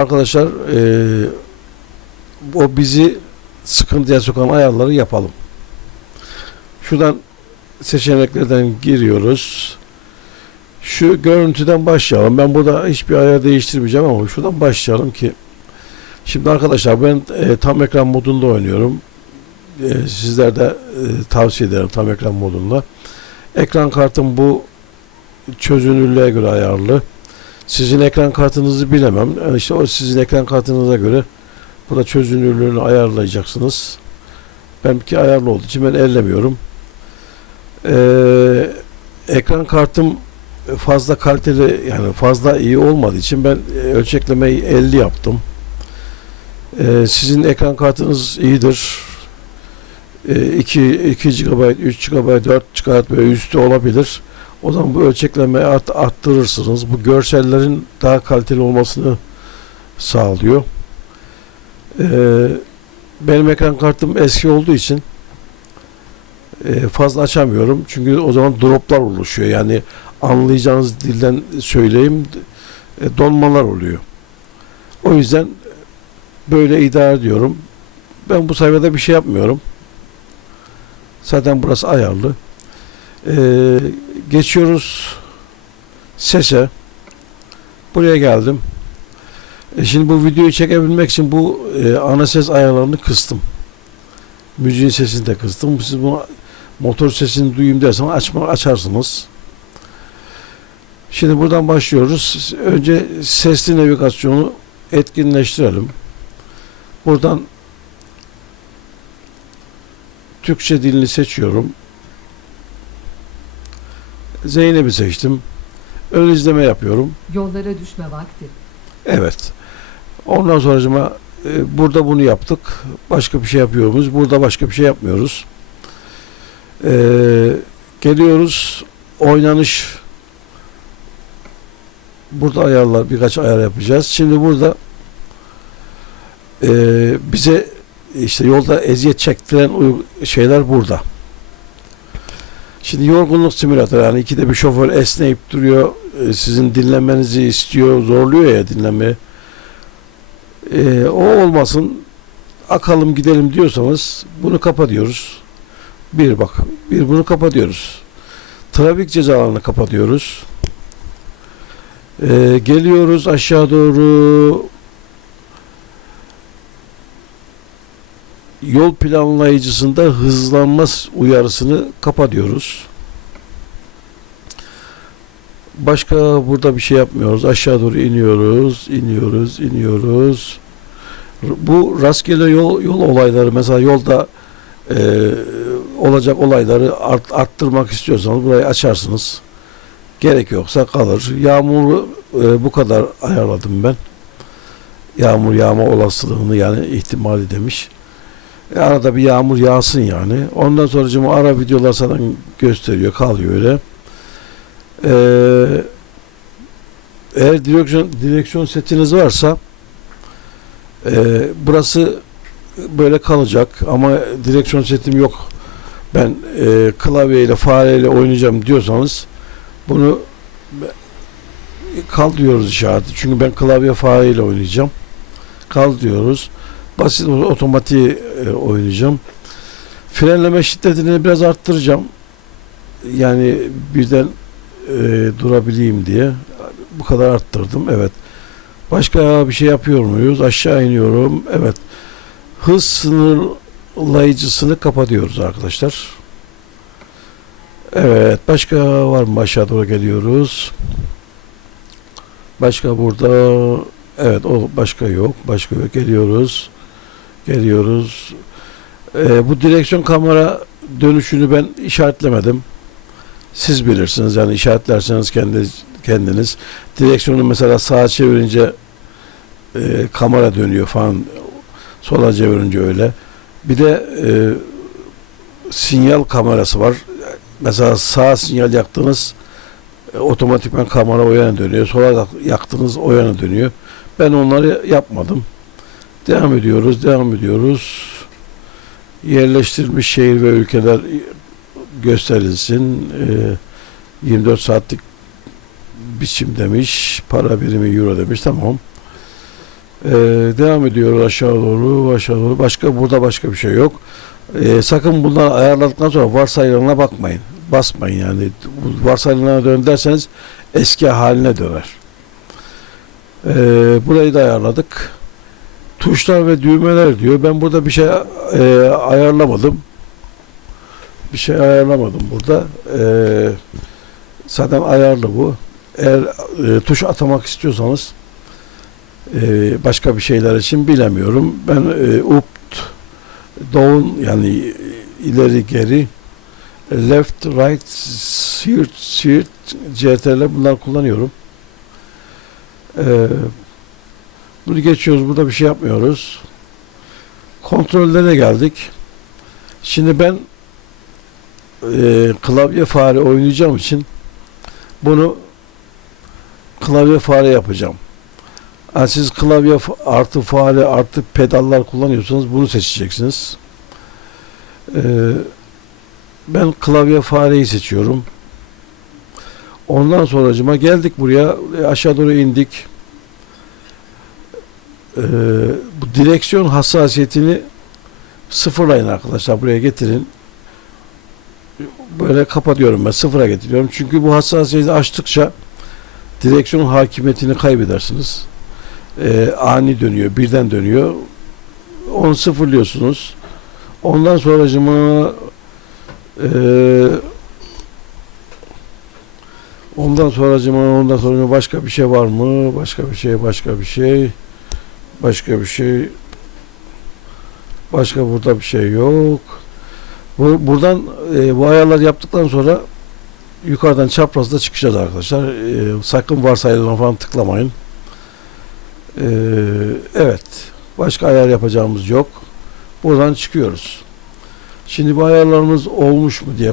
Arkadaşlar eee, o bizi sıkıntıya sokan ayarları yapalım. Şuradan seçeneklerden giriyoruz. Şu görüntüden başlayalım. Ben burada hiçbir ayar değiştirmeyeceğim ama şuradan başlayalım ki Şimdi arkadaşlar ben e, tam ekran modunda oynuyorum. E, sizler de e, tavsiye ederim tam ekran modunda. Ekran kartım bu çözünürlüğe göre ayarlı. Sizin ekran kartınızı bilemem. Yani işte o sizin ekran kartınıza göre burada çözünürlüğünü ayarlayacaksınız. Benimki ayarlı olduğu için ben ellemiyorum. Ee, ekran kartım fazla kaliteli yani fazla iyi olmadığı için ben e, ölçeklemeyi 50 yaptım. Ee, sizin ekran kartınız iyidir. Ee, 2, 2 GB, 3 GB, 4 GB ve üstü olabilir. O zaman bu ölçeklemeyi art, arttırırsınız. Bu görsellerin daha kaliteli olmasını sağlıyor. Ee, benim ekran kartım eski olduğu için e, fazla açamıyorum. Çünkü o zaman droplar oluşuyor. Yani anlayacağınız dilden söyleyeyim e, donmalar oluyor. O yüzden böyle idare ediyorum. Ben bu sayfada bir şey yapmıyorum. Zaten burası ayarlı. Ee, geçiyoruz sese. Buraya geldim. E şimdi bu videoyu çekebilmek için bu e, ana ses ayarlarını kıstım. Müziğin sesini de kıstım. Siz bu motor sesini duyayım derseniz açma, açarsınız. Şimdi buradan başlıyoruz. Önce sesli navigasyonu etkinleştirelim. Buradan Türkçe dilini seçiyorum. Zeynep'i seçtim. Ön izleme yapıyorum. Yollara düşme vakti. Evet. Ondan sonracıma e, burada bunu yaptık. Başka bir şey yapıyor muyuz? Burada başka bir şey yapmıyoruz. E, geliyoruz. Oynanış burada ayarlar birkaç ayar yapacağız. Şimdi burada e, bize işte yolda eziyet çektiren şeyler burada. Şimdi yorgunluk simülatörü yani ikide bir şoför esneyip duruyor. e, Sizin dinlemenizi istiyor, zorluyor ya dinlemeyi. E, o olmasın. Akalım gidelim diyorsanız bunu kapatıyoruz. Bir bak. Bir bunu kapatıyoruz. Trafik cezalarını kapatıyoruz. E, geliyoruz aşağı doğru yol planlayıcısında hızlanma uyarısını kapatıyoruz. Başka burada bir şey yapmıyoruz. Aşağı doğru iniyoruz, iniyoruz, iniyoruz. Bu rastgele yol, yol olayları mesela yolda e, olacak olayları art, arttırmak istiyorsanız burayı açarsınız. Gerek yoksa kalır. Yağmuru e, bu kadar ayarladım ben. Yağmur yağma olasılığını yani ihtimali demiş. E, arada bir yağmur yağsın yani. Ondan sonra ara videolar sana gösteriyor, kalıyor öyle. Ee, eğer direksiyon direksiyon setiniz varsa e, burası böyle kalacak ama direksiyon setim yok. Ben e, klavyeyle fareyle oynayacağım diyorsanız bunu kal diyoruz işareti. Çünkü ben klavye fareyle oynayacağım. Kal diyoruz basit otomatik e, oynayacağım. Frenleme şiddetini biraz arttıracağım. Yani birden e, durabileyim diye. Bu kadar arttırdım. Evet. Başka bir şey yapıyor muyuz? Aşağı iniyorum. Evet. Hız sınırlayıcısını kapatıyoruz arkadaşlar. Evet. Başka var mı? Aşağı doğru geliyoruz. Başka burada Evet o başka yok. Başka yok. Geliyoruz. Geliyoruz. Ee, bu direksiyon kamera dönüşünü ben işaretlemedim. Siz bilirsiniz yani işaretlerseniz kendi, kendiniz. Direksiyonu mesela sağa çevirince e, kamera dönüyor falan. Sola çevirince öyle. Bir de e, sinyal kamerası var. Mesela sağ sinyal yaktınız e, otomatikman kamera o yana dönüyor. Sola yaktınız o yana dönüyor. Ben onları yapmadım. Devam ediyoruz, devam ediyoruz. Yerleştirilmiş şehir ve ülkeler gösterilsin. Ee, 24 saatlik biçim demiş. Para birimi euro demiş. Tamam. Ee, devam ediyor aşağı doğru, aşağı doğru. Başka burada başka bir şey yok. Ee, sakın bunları ayarladıktan sonra varsayılarına bakmayın. Basmayın yani. Bu Varsayılarına dön derseniz eski haline döner. Ee, burayı da ayarladık. Tuşlar ve düğmeler diyor. Ben burada bir şey e, ayarlamadım. Bir şey ayarlamadım burada. Ee, zaten ayarlı bu. Eğer e, tuş atamak istiyorsanız e, başka bir şeyler için bilemiyorum. Ben e, up, down yani ileri geri left, right, shift, shift, CTRL bunlar kullanıyorum. Ee, bunu geçiyoruz. Burada bir şey yapmıyoruz. Kontrollere geldik. Şimdi ben e, klavye fare oynayacağım için bunu klavye fare yapacağım. Yani siz klavye artı fare artı pedallar kullanıyorsanız bunu seçeceksiniz. Ee, ben klavye fareyi seçiyorum. Ondan sonracıma geldik buraya aşağı doğru indik. Ee, bu direksiyon hassasiyetini sıfırlayın arkadaşlar buraya getirin. Böyle kapatıyorum ben sıfıra getiriyorum. Çünkü bu hassasiyeti açtıkça direksiyon hakimiyetini kaybedersiniz. Ee, ani dönüyor, birden dönüyor. Onu sıfırlıyorsunuz. Ondan sonracıma eee ondan sonracıma ondan sonra başka bir şey var mı? Başka bir şey, başka bir şey. Başka bir şey. Başka burada bir şey yok. Bu, buradan e, bu ayarlar yaptıktan sonra yukarıdan çaprazda çıkacağız arkadaşlar. E, sakın varsayılan falan tıklamayın. E, evet. Başka ayar yapacağımız yok. Buradan çıkıyoruz. Şimdi bu ayarlarımız olmuş mu diye